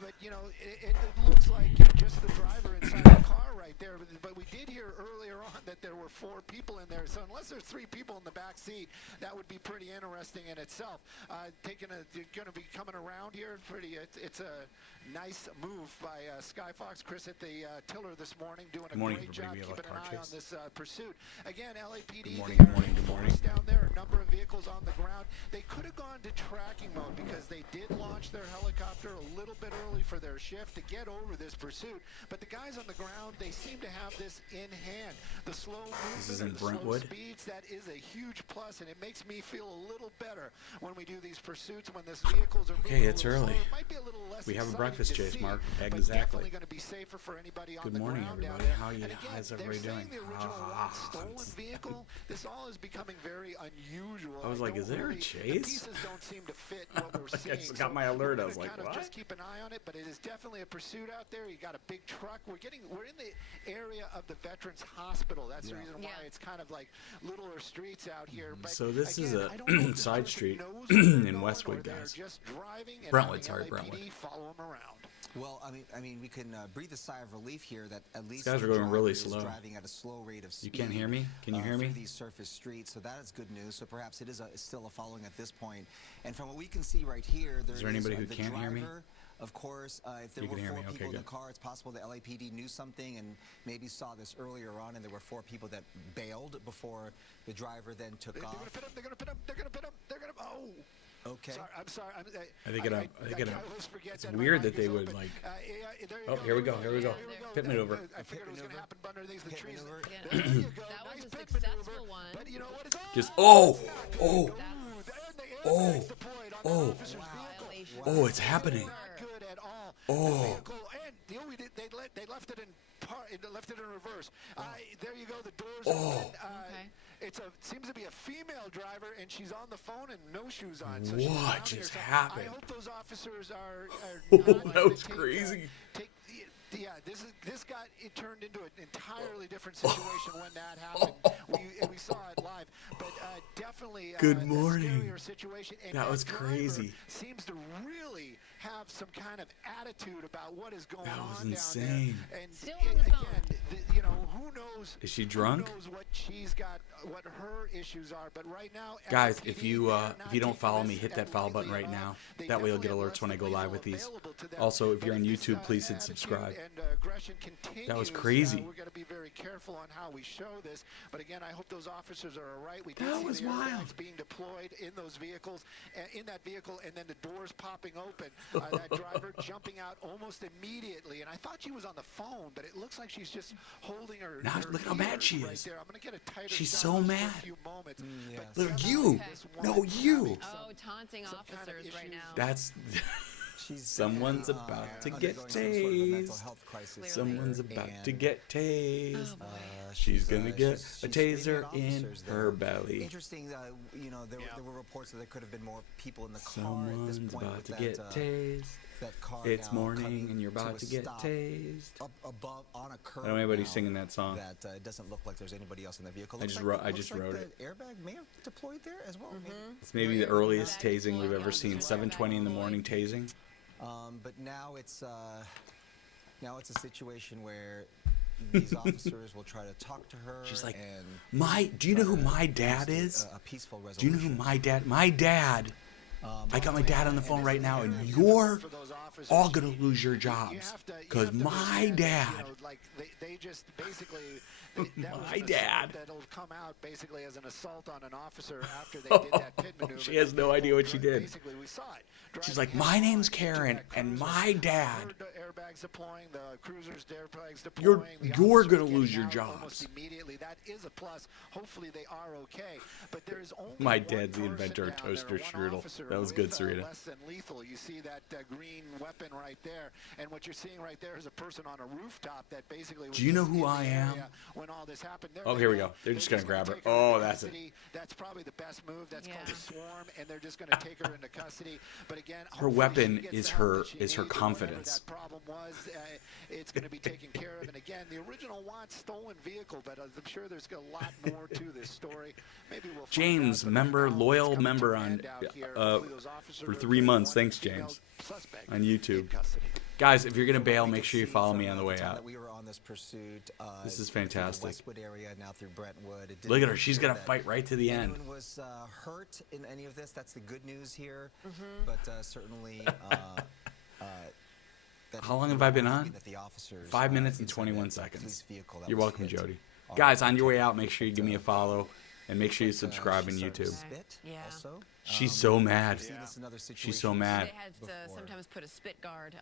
but it looks like just the driver inside the car right there. But we did hear earlier on that there were 4 people in there. So unless there's 3 people in the back seat, that would be pretty interesting in itself. Going to be coming around here. It's a nice move by Skyfox. Chris at the tiller this morning, doing a great job keeping an eye on this pursuit. Again, LAPD. Good morning. Down there, a number of vehicles on the ground. They could have gone to tracking mode because they did launch their helicopter a little bit early for their shift to get over this pursuit. But the guys on the ground, they seem to have this in hand. The slow movement, slow speeds, that is a huge plus, and it makes me feel a little better when we do these pursuits, when these vehicles are moving it's early. Slower. It might be a little less we have a breakfast chase, Mark. Exactly. Going to be safer for anybody on Good the morning, ground everybody. down How there. are you? How's everybody doing? The original stolen vehicle. This all is becoming very unusual. I was like, is there a chase? The pieces don't seem to fit what we're seeing. I got my alert. I was like, what? Just keep an eye on it, but it is definitely a pursuit out there. You got a big truck. We're in the area of the Veterans Hospital. That's the reason why it's kind of like littler streets out here. But so this again, is a side street in Westwood, guys. Brentwood, sorry, Brentwood. Follow them around. Well, I mean, we can breathe a sigh of relief here that at least these guys are going really slow. Driving at a slow rate of speed. You can't hear me? Can you hear me? Through these surface streets, so that is good news. So perhaps it is still a following at this point. And from what we can see right here, is there anybody who can't hear me? Of course, if there were 4 people in the car, it's possible the LAPD knew something and maybe saw this earlier on, and there were 4 people that bailed before the driver then took off. They're going to pit him. They're going to pit him. They're going to. Oh. Okay. I'm sorry. I think it's weird that they would like. Oh, here we go. Pit maneuver. I figured it was going to happen underneath the trees. That was a successful one. But you know what? It's Just it's happening. Oh. They left it in reverse. There you go. The doors open. It seems to be a female driver, and she's on the phone and no shoes on. So what just happened? I hope those officers are that was crazy. This got turned into an entirely different situation when that happened. We saw it live, but definitely good morning. A situation. And that was crazy. Seems to really have some kind of attitude about what is going on. That was insane. And still on the phone. Again, who knows? Is she drunk? Who knows what she's got, what her issues are? But right now, guys, if you don't follow me, hit that follow button right now. That way you'll get alerts when I go live with these. Also, if you're on YouTube, please hit subscribe. That was crazy. We're going to be very careful on how we show this. But again, I hope those officers are all right. We that was wild. Being deployed in those vehicles, in that vehicle, and then the doors popping open. That driver jumping out almost immediately, and I thought she was on the phone, but it looks like she's just holding her. Now look how mad she is. Right there. I'm gonna get a tighter she's so mad. Look, you. No, you. Oh, taunting officers right now. That's. Someone's about to get tased. Someone's about to get tased. She's gonna get a taser in her belly. Interesting, there were reports that there could have been more people in the car. Someone's at this point about to get tased. It's morning and you're about to get tased. Above on a curb. I don't know anybody singing that song. That it doesn't look like there's anybody else in the vehicle. I just wrote it. The airbag may have deployed there as well. It's maybe the earliest tasing we've ever seen. 7:20 in the morning tasing. But now it's a situation where these officers will try to talk to her. She's like, and do you know who my dad is? A peaceful resolution. Do you know who my dad? I got my dad on the phone right now, and you're all gonna lose your jobs because my dad. They just basically. My dad. That'll come out basically as an assault on an officer after they did that pit maneuver. She has no idea what she did. Basically, we saw it. She's like, my name's Karen, and my dad. Airbags deploying, the cruisers, airbags deploying. You're gonna lose your jobs. Almost immediately. That is a plus. Hopefully they are okay. But there is only my dad's the inventor of toaster strudel. That was good, Sarita. Less than lethal. You see that green weapon right there, and what you're seeing right there is a person on a rooftop that basically. Do you know who I am? When all this happened, oh, here we go. They're just gonna grab her. Oh, that's it. That's probably the best move. That's called a swarm, and they're just gonna take her into custody. But again, her weapon is her confidence. That problem was, it's gonna be taken care of. And again, the original Watts stolen vehicle, but I'm sure there's a lot more to this story. Maybe we'll. James, loyal member on for 3 months. Thanks, James, on YouTube. Guys, if you're gonna bail, make sure you follow me on the way out. We were on this pursuit. This is through the fantastic. Westwood area, now through Brentwood. It Look at didn't her. She's appear gonna that fight right to the end. anyone was hurt in any of this. That's the good news here. But certainly. How long have I been on? 5 minutes and 21 seconds. You're welcome, Jody. Guys, on your way out, make sure you give me a follow. And make sure you subscribe on YouTube. Yeah. She's so mad. Yeah. She's so mad. They have to sometimes put a spit guard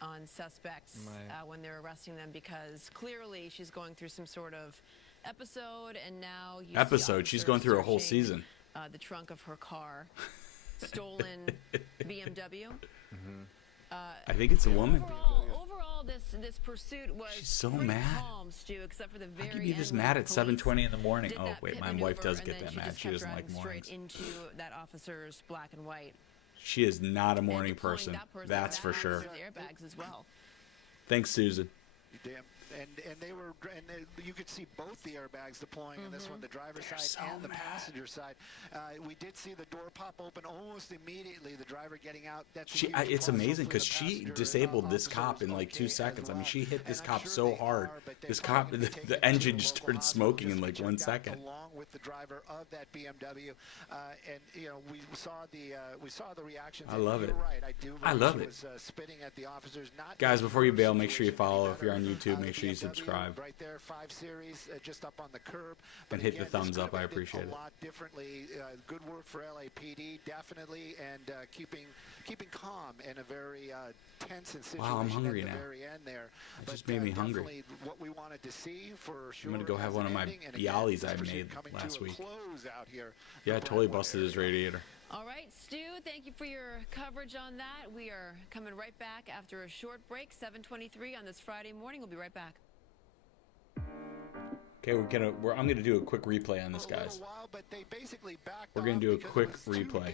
on suspects when they're arresting them because clearly she's going through some sort of episode, and now you see She's going through a whole searching, season. The trunk of her car, stolen BMW. I think it's a woman. Overall, this pursuit was She's so pretty mad. calm, Stu, except for the very How can you be this end when mad the at police 7:20 in the morning? did Oh that wait, pit my wife maneuver, does and get then that she mad. just She kept doesn't like driving mornings. straight into that officer's black and white. She is not a morning And deploying person. that person That's for with sure. airbags as well. Thanks, Susan. Damn. And they were, you could see both the airbags deploying in this one, the driver's They're side so and the mad. passenger side. We did see the door pop open almost immediately. The driver getting out. That's a She, huge it's plus. amazing Hopefully because the she passenger, disabled this officer cop is in like 2 okay as seconds. I mean, well. she hit this And I'm cop sure so they hard. are, but they're This probably cop, gonna be taking the it to engine a just local started hospital smoking just in to like check 1 out, second. along with the driver of that BMW. And you know, we saw the reactions. I and love you're it. right. I do. I believe love she it. was, spitting at the officers. Not Guys, in before you her bail, make sure you situation follow. any If you're on better. YouTube, make The sure you BMW subscribe. Right there, 5 Series, just up on the curb. And hit the again, thumbs this could up. I have ended appreciate it. A lot differently. Good work for LAPD, definitely, and keeping calm in a very tense and situation Wow, I'm hungry at the now. very end there. It just made me hungry. Definitely what we wanted to see for sure. I'm gonna go have one of my Bialys I made last week. Yeah, I totally busted his radiator. All right, Stu, thank you for your coverage on that. We are coming right back after a short break, 7:23 on this Friday morning. We'll be right back. Okay, I'm gonna do a quick replay on this, guys. We're gonna do a quick replay.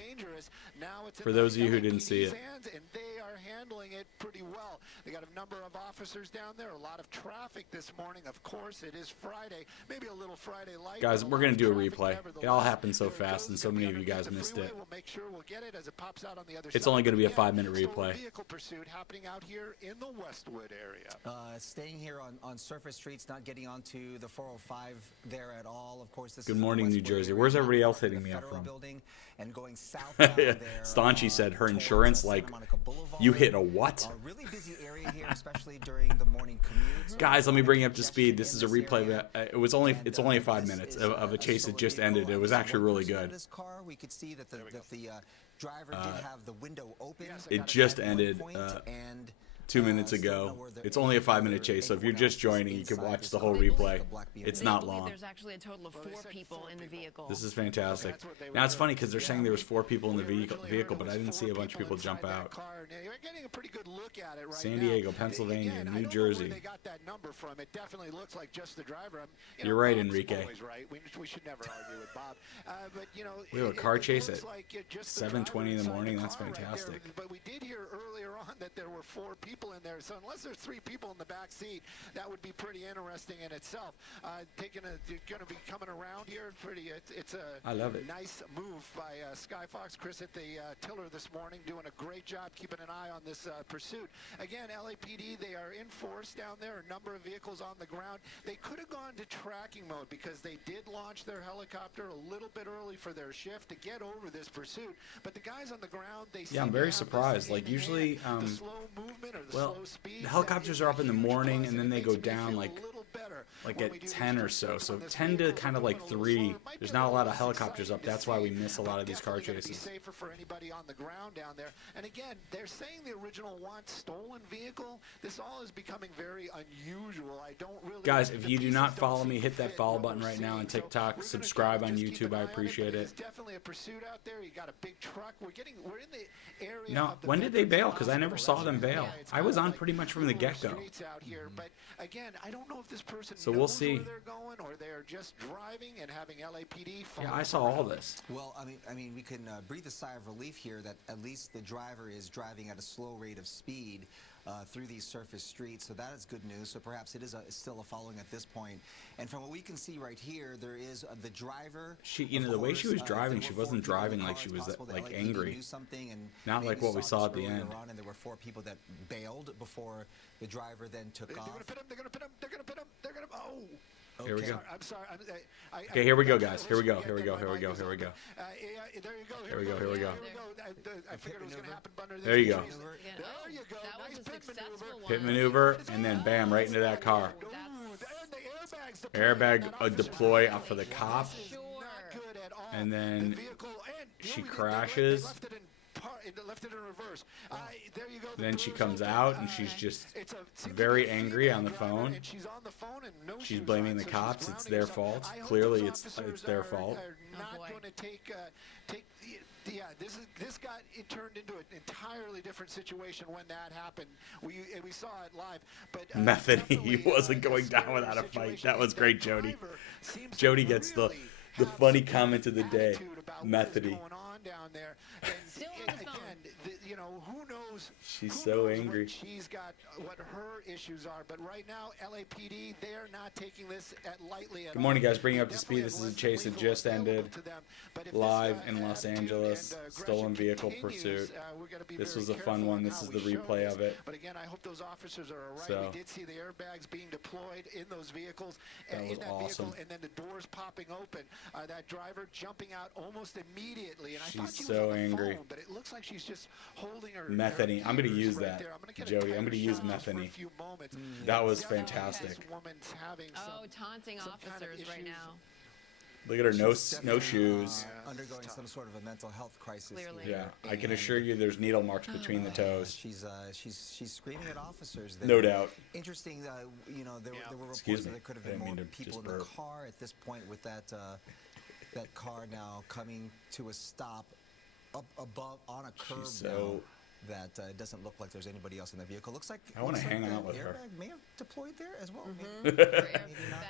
For those of you who didn't see it. And they are handling it pretty well. They got a number of officers down there, a lot of traffic this morning. Of course, it is Friday, maybe a little Friday light. Guys, we're gonna do a replay. It all happened so fast, and so many of you guys missed it. We'll make sure we'll get it as it pops out on the other It's side. only gonna be a Again, 5-minute stolen replay. Vehicle pursuit happening out here in the Westwood area. Staying here on surface streets, not getting onto the 405 there at all. Of course, this Good is the morning, New Westwood Jersey. area, Where's not everybody far else from hitting the me up Federal from? Building and going southbound there, Staunchy said her towards, insurance, like, Santa Monica Boulevard. you hit a what? A really busy area here, especially during the morning commute. Guys, let me bring you up to speed. This is a replay. It's only 5 minutes of a chase that just ended. It was actually really good. This car, we could see that the driver did have the window open. It just at one ended point, and 2 minutes still don't know ago. where the It's only a 5-minute 848 chase, so if you're just joining, you can inside watch this the whole car. They believe replay. the black BMW. It's They not believe long. There's actually a total of 4 people in the vehicle. This is fantastic. Now it's funny because they're saying there was 4 people in the vehicle, but I didn't see a bunch of people jump out. You're getting a pretty good look at it right San now. Diego, Pennsylvania, Again, I New don't know where Jersey. they got that number from. It definitely looks like just the driver. You're right, Bob's Enrique. always right. We should never argue with Bob. But you know, We have a car chase looks at like just the 7:20 in the driver morning. inside That's car right there. fantastic. But we did hear earlier on that there were 4 people in there. So unless there's 3 people in the back seat, that would be pretty interesting in itself. Going to be coming around here. It's a I love it. nice move by Sky Fox. Chris at the tiller this morning, doing a great job keeping an eye on this pursuit. Again, LAPD, they are in force down there. A number of vehicles on the ground. They could have gone to tracking mode because they did launch their helicopter a little bit early for their shift to get over this pursuit. But the guys on the ground, they Yeah, I'm seem to very have surprised. this Like in usually, hand. The slow movement or the well, slow speed, the helicopters that are is up in the a huge morning plus, and then it they makes go me down feel a like little better at when we do 10 these or so. pursuits So on this 10 to vehicle. kind of We're like going a little 3. slower. It might There's be not a lot of less helicopters up. exciting to That's why we see, miss a lot but of these car definitely gonna be chases. safer for anybody on the ground down there. And again, they're saying the original wants stolen vehicle. This all is becoming very unusual. I don't really. Guys, if the you do pieces not don't follow seem me, to hit that fit follow what button we're right now on seeing. So TikTok. we're gonna Subscribe try to on just keep YouTube. an I eye on it, but appreciate It's it. definitely a pursuit out there. You got a big truck. We're in the area. No, of the when did they Veterans bail? Because I never Hospital. saw them That's- bail. yeah, it's I was kinda on like pretty much from the rural get-go. streets out here, but again, I don't know if this person So we'll knows see. where they're going or they're just driving and having LAPD follow Yeah, I them saw all around. this. Well, I mean, we can breathe a sigh of relief here that at least the driver is driving at a slow rate of speed. through these surface streets. So that is good news. So perhaps it is still a following at this point. And from what we can see right here, there is the driver. She, you know, the way she was driving, she wasn't driving like she was like angry. Not like what we saw at the end. And there were 4 people that bailed before the driver then took off. They're gonna pit him. They're gonna pit him. They're gonna. Oh. Here we go. I'm sorry. Okay, here we go, guys. Here we go. Here we go. Here we go. Here we go. There you go. Here we go. Here we go. I figured it was gonna happen. There you go. There you go. That was a successful one. Pit maneuver, and then bam, right into that car. Airbag deploy for the cop, and then she crashes. Left it in reverse. There you go. Then she comes out and she's just very angry on the phone. She's blaming the cops. It's their fault. Clearly, it's their fault. Yeah, this got turned into an entirely different situation when that happened. We saw it live, but Method. He wasn't going down without a fight. That was great, Jody. Jody gets the funny comment of the day. Methody. Down there. Still on the phone. You know, who knows? She's so angry. She's got what her issues are, but right now, LAPD, they're not taking this lightly at all. Good morning, guys. Bringing you up to speed. This is a chase that just ended live in Los Angeles. Stolen vehicle pursuit. This was a fun one. This is the replay of it. But again, I hope those officers are all right. So, we did see the airbags being deployed in those vehicles, that was awesome. vehicle, and then the doors popping open. That driver jumping out almost immediately. And I thought she She's was so on the angry. phone, but it looks like she's just holding her. Methany. I'm going to use right that, there. I'm gonna get a Jody. I'm tighter going to use shot for a Methany. few moments. That was This fantastic. woman's having Taunting some kind of officers right issues. now. Look at her, no shoes. Undergoing some sort of a mental health crisis. Clearly. Yeah, I can assure you there's needle marks between the toes. She's screaming at officers. There. No doubt. Interesting, you know, there were reports Excuse that me. there could have I been didn't more mean to people just in the burp. car at this point with that car now coming to a stop up above on a curb She's now. so... That it doesn't look like there's anybody else in the vehicle. Looks like I wanna looks hang like out the with her. airbag may have deployed there as well.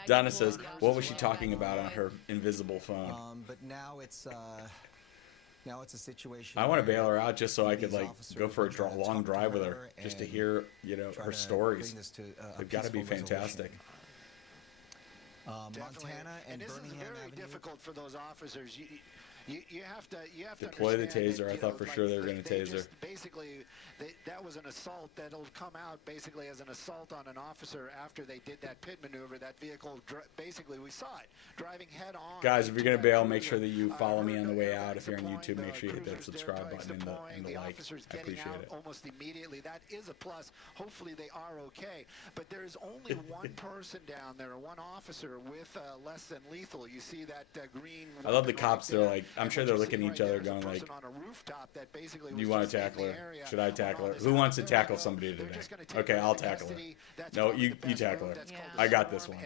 Donna says, what was she talking about on her invisible phone? But now it's a situation. I want to where bail her out just so I could these like officers go for a are trying to long talk to drive with her her, just to and hear, you know, try her to stories. bring this to a They've got to be peaceful fantastic. resolution. Montana and this is Birmingham very Avenue. difficult for those officers. You have to Deploy the understand taser. that, I thought for sure they were going to taser. Basically, that was an assault that'll come out basically as an assault on an officer after they did that pit maneuver. That vehicle, basically, we saw it driving head on. Guys, if you're going to bail, make sure that you follow me on the way out. If you're on YouTube, make sure you hit that subscribe button and the like. I appreciate it. Almost immediately. That is a plus. Hopefully they are okay. But there's only one person down there, one officer with less than lethal. You see that green. I love the cops. They're like, I'm sure they're looking at each other going like, you want to tackle her? Should I tackle her? Who wants to tackle somebody today? Okay, I'll tackle her. No, you tackle her. Yeah. I got this one.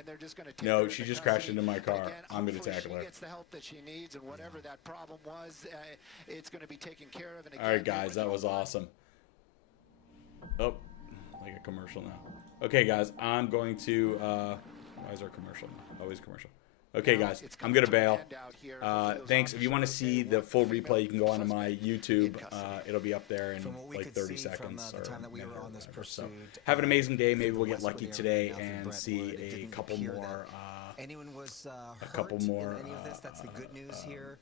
No, she just crashed into my car. I'm going to tackle her. She gets the help that she needs, and whatever that problem was, it's going to be taken care of. And All right, guys, that was awesome. Oh, like a commercial now. Okay, guys, I'm going to. Why is our commercial now? Always commercial. Okay, guys, I'm going to bail. Thanks. If you want to see the full replay, you can go onto my YouTube. It'll be up there in like 30 seconds. Or so have an amazing day. Maybe we'll get lucky today and see a couple more. Anyone was a couple hurt in more. any of this? That's the good news here.